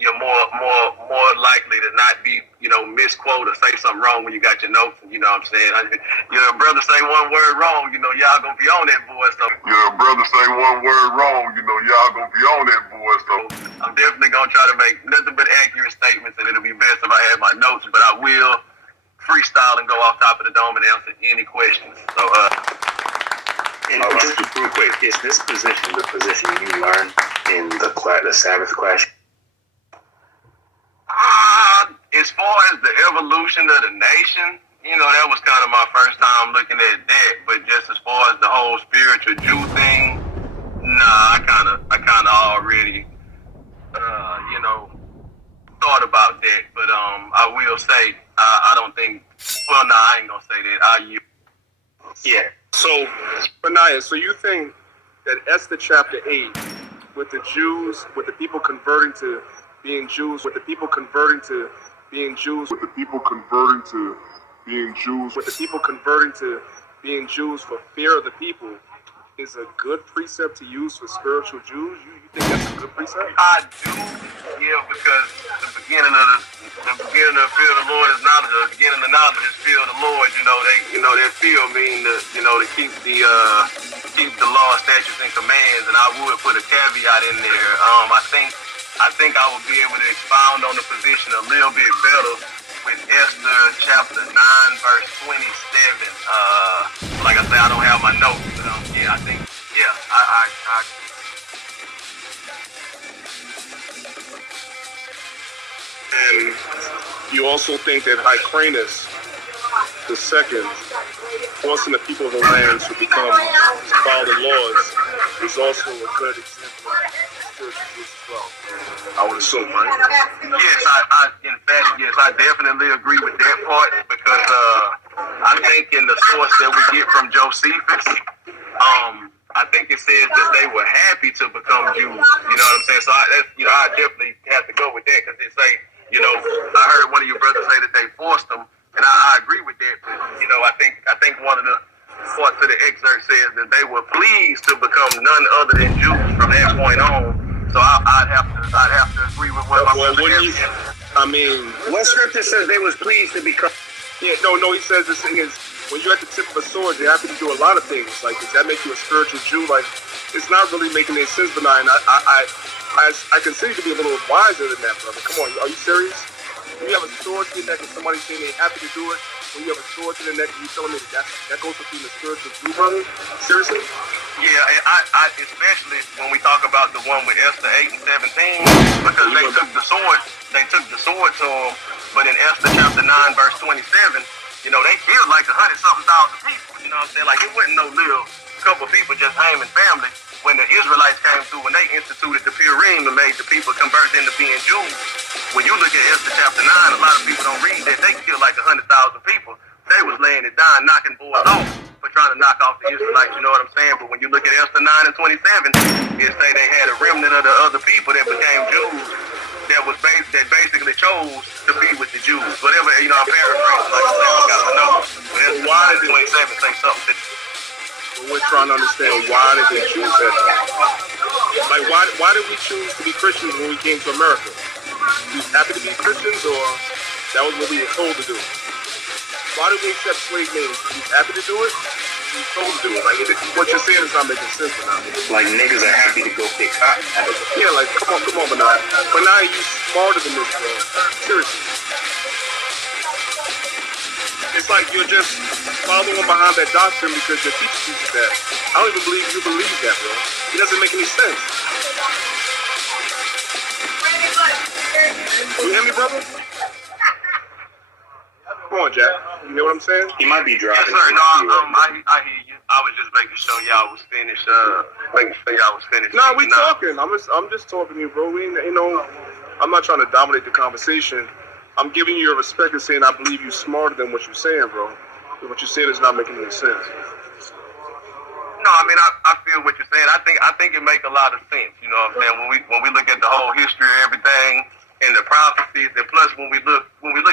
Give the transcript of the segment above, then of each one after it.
you're more likely to not be, misquote or say something wrong when you got your notes. You know what I'm saying? Your brother say one word wrong, y'all gonna be on that boy. So your brother say one word wrong, y'all gonna be on that boy. So I'm definitely gonna try to make nothing but accurate statements, and it'll be best if I have my notes. But I will freestyle and go off top of the dome and answer any questions. So and just real quick, is this position the position you learned in the Sabbath class? As far as the evolution of the nation, that was kind of my first time looking at that. But just as far as the whole spiritual Jew thing, nah, I kind of already, thought about that. But I will say, I don't think. Well, nah, I ain't gonna say that. Yeah. So, Banayah, so you think that Esther chapter 8, with the Jews, with the people converting to being Jews, with the people converting to being Jews, with the people converting to being Jews, with the people converting to being Jews for fear of the people, is a good precept to use for spiritual Jews? You think that's a good precept? I do, yeah, because the beginning of fear of the Lord is knowledge. The beginning of knowledge is fear of the Lord. That fear mean to keep the law, statutes, and commands. And I would put a caveat in there. I think I would be able to expound on the position a little bit better with Esther chapter 9, verse 27. Like I say, I don't have my notes, but I think, I And you also think that Hyrcanus II, forcing the people of the land to follow the laws, is also a good example of spiritual Jews as well. I would assume, right? Yes, yes, I definitely agree with that part, because I think in the source that we get from Josephus, I think it says that they were happy to become Jews. You know what I'm saying? So I definitely have to go with that, because it say, I heard one of your brothers say that they forced them, and I agree with that. But I think one of the parts of the excerpt says that they were pleased to become none other than Jews from that point on. So I'd have to agree with what my brother said. What scripture says they was pleased to become? Yeah, no, he says this thing is, when you're at the tip of a sword, you're happy to do a lot of things. Like, does that make you a spiritual Jew? Like, it's not really making any sense, Banayah. I consider you to be a little wiser than that, brother. Come on, are you serious? When you have a sword to your neck and somebody saying they're happy to do it, when you have a sword to the neck and you telling me that goes between the spiritual Jew, brother? Seriously? Yeah, I especially when we talk about the one with Esther 8 and 17, because they took the sword to them, but in Esther chapter 9, verse 27, they killed like 100-something thousand people. You know what I'm saying? Like, it wasn't no little couple people just aiming family. When the Israelites came through, when they instituted the Purim and made the people convert into being Jews, when you look at Esther chapter 9, a lot of people don't read that they killed like 100,000 people. They was laying it down, knocking boys off for trying to knock off the Israelites, you know what I'm saying? But when you look at Esther 9 and 27, it say they had a remnant of the other people that became Jews that basically chose to be with the Jews. Whatever, I'm paraphrasing, like I said, I got my notes. But Esther 9 and 27 say something to we're trying to understand, why did they choose that? Like, why did we choose to be Christians when we came to America? We happy to be Christians, or that was what we were told to do? Why did we accept slave names? We happy to do it? We were told to do it. Like, what you're saying is not making sense, Banayah. Like, niggas are happy to go pick cotton. Yeah, like, come on, Banayah. Banayah, you smarter than this, bro. Seriously. It's like you're just following behind that doctrine because your teacher teaches that. I don't even believe you believe that, bro. It doesn't make any sense. You hear me, brother? Come on, Jack. You hear what I'm saying? He might be driving. Yes, sir. No, I hear you. I was just making sure y'all was finished. No, we talking. I'm just talking to you, bro. I'm not trying to dominate the conversation. I'm giving you your respect and saying I believe you're smarter than what you're saying, bro. What you're saying is not making any sense. No, I mean I feel what you're saying. I think it makes a lot of sense. You know what I'm saying? When we look at the whole history of everything and the prophecies, and plus when we look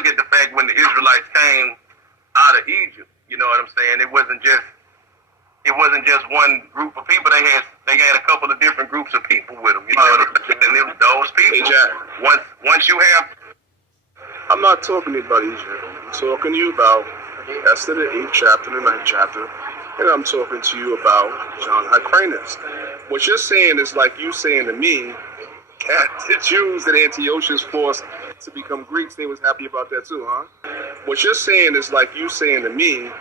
at the fact when the Israelites came out of Egypt, you know what I'm saying? It wasn't just it wasn't just one group of people. They had a couple of different groups of people with them. You know, and those people. Hey, Jack. Once you have. I'm not talking to anybody, Jack. I'm talking to you about Esther the 8th chapter, the 9th chapter, and I'm talking to you about John Hyrcanus. What you're saying is like you saying to me, that the Jews that Antiochus forced to become Greeks, they was happy about that too, huh? What you're saying is like you saying to me,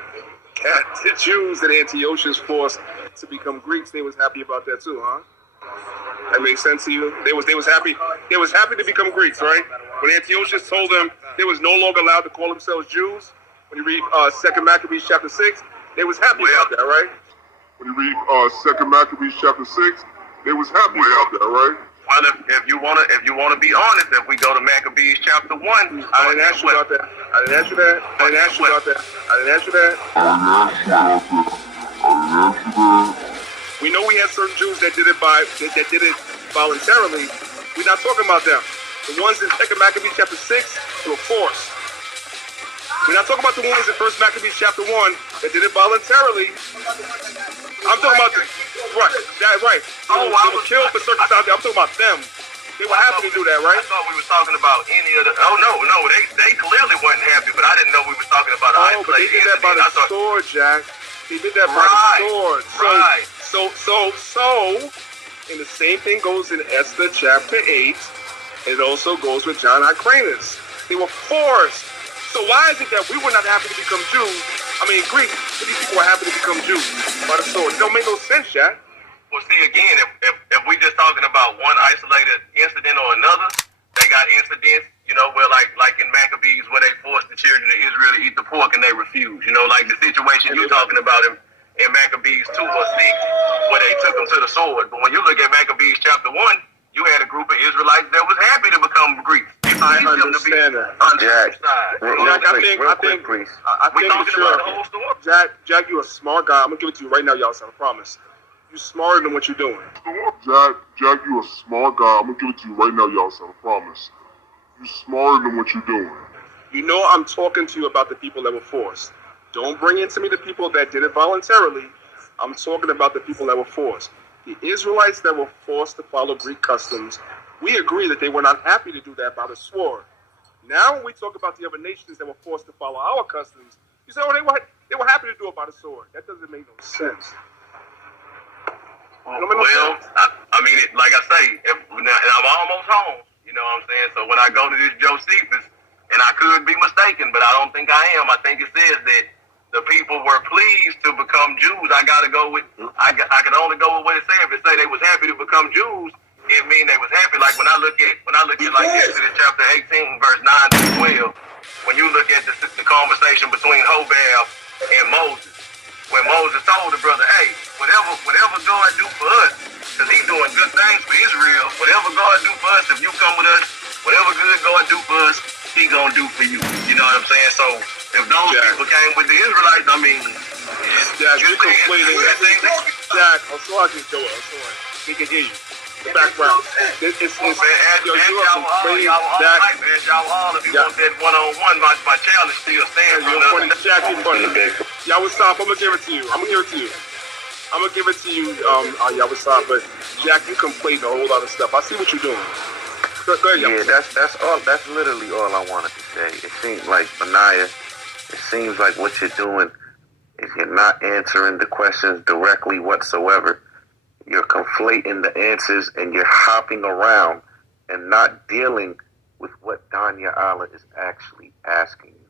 that the Jews that Antiochus forced to become Greeks, they was happy about that too, huh? That makes sense to you? They was happy. They was happy to become Greeks, right? When Antiochus told them they was no longer allowed to call themselves Jews, when you read 2 Maccabees chapter 6, they was happy about that, right? When you read 2 Maccabees chapter 6, they was happy about that, right? Well, if you wanna be honest, if we go to Maccabees chapter 1, I didn't ask you about that. I didn't ask you that. I didn't ask you about that. I didn't ask you that. We know we had certain Jews that did it voluntarily. We're not talking about them. The ones in 2 Maccabees chapter 6 were forced. We're not talking about the ones in 1 Maccabees chapter 1 that did it voluntarily. I'm talking about right. They were killed for circumstances. I'm talking about them. They were happy to do that, right? I thought we were talking about any of the. Oh no, they clearly weren't happy, but I didn't know we were talking about. Oh, but they did that by the sword, Jack. They did that by the sword. So, and the same thing goes in Esther chapter 8. It also goes with John Hyrcanus. They were forced. So why is it that we were not happy to become Jews? Greeks, but these people were happy to become Jews by the sword. It don't make no sense, Jack. Well, see, again, if we just talking about one isolated incident or another, they got incidents, where like in Maccabees where they forced the children of Israel to eat the pork and they refused. Like the situation you're talking about in Maccabees 2 or 6 where they took them to the sword. But when you look at Maccabees chapter 1, you had a group of Israelites that was happy to become Greeks. I understand that. Jack, Jack, you're a smart guy. I'm gonna give it to you right now, y'all. I promise. You're smarter than what you're doing. Jack, you're a smart guy. I'm gonna give it to you right now, y'all. I promise. You're smarter than what you're doing. You know I'm talking to you about the people that were forced. Don't bring into me the people that did it voluntarily. I'm talking about the people that were forced. The Israelites that were forced to follow Greek customs, we agree that they were not happy to do that by the sword. Now when we talk about the other nations that were forced to follow our customs, you say, oh, they were happy to do it by the sword. That doesn't make no sense. Like I say, and I'm almost home, you know what I'm saying? So when I go to this Josephus, and I could be mistaken, but I don't think I am. I think it says that the people were pleased to become Jews. I can only go with what it says. If it say they was happy to become Jews, it mean they was happy. Like when I look at like Exodus chapter 18, verse 9 to 12, when you look at the conversation between Hobab and Moses, when Moses told the brother, hey, whatever God do for us, because he's doing good things for Israel, whatever God do for us, if you come with us, whatever good God do for us, he gonna do for you. You know what I'm saying? So if those people came with the Israelites, Jack, you're conflating. Jack, I'm sorry, he can hear you. Background. It's y'all all, if you want that one-on-one, my challenge still stands. You're funny, Jack, you're funny. Y'all stop. I'm gonna give it to you. Y'all stop. But Jack, you conflate a whole lot of stuff. I see what you're doing. Go ahead, yeah, that's all. That's literally all I wanted to say. It seems like Banayah. It seems like what you're doing is you're not answering the questions directly whatsoever. You're conflating the answers and you're hopping around and not dealing with what Banayah Allah is actually asking you.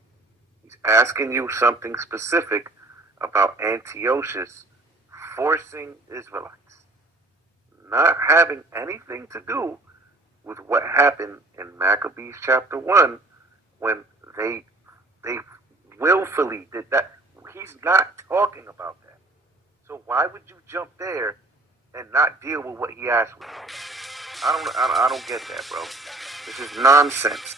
He's asking you something specific about Antiochus forcing Israelites, not having anything to do with what happened in Maccabees chapter 1 when they willfully did that. He's not talking about that. So why would you jump there and not deal with what he asked with? I don't get that, bro. This is nonsense.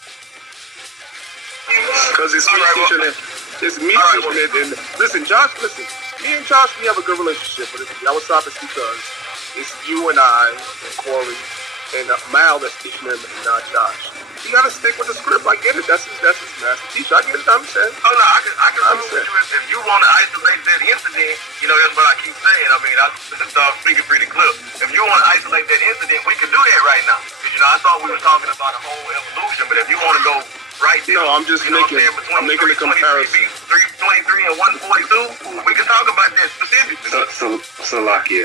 Because it's me teaching it. It's me teaching it. And listen, Josh, me and Josh, we have a good relationship, but I was stopping because it's you and I and Corey and Mal that's teaching him and not Josh. You gotta stick with the script. I get it. That's his master teacher. I get it. I'm saying. Oh no, I can agree with you if you want to isolate that incident. You know, that's what I keep saying. I mean, I start speaking pretty clear. If you want to isolate that incident, we could do that right now. Because, I thought we were talking about a whole evolution, but if you want to go right there, No, I'm just making the comparison. 323 and 142, we can talk about that specifically. Salakia.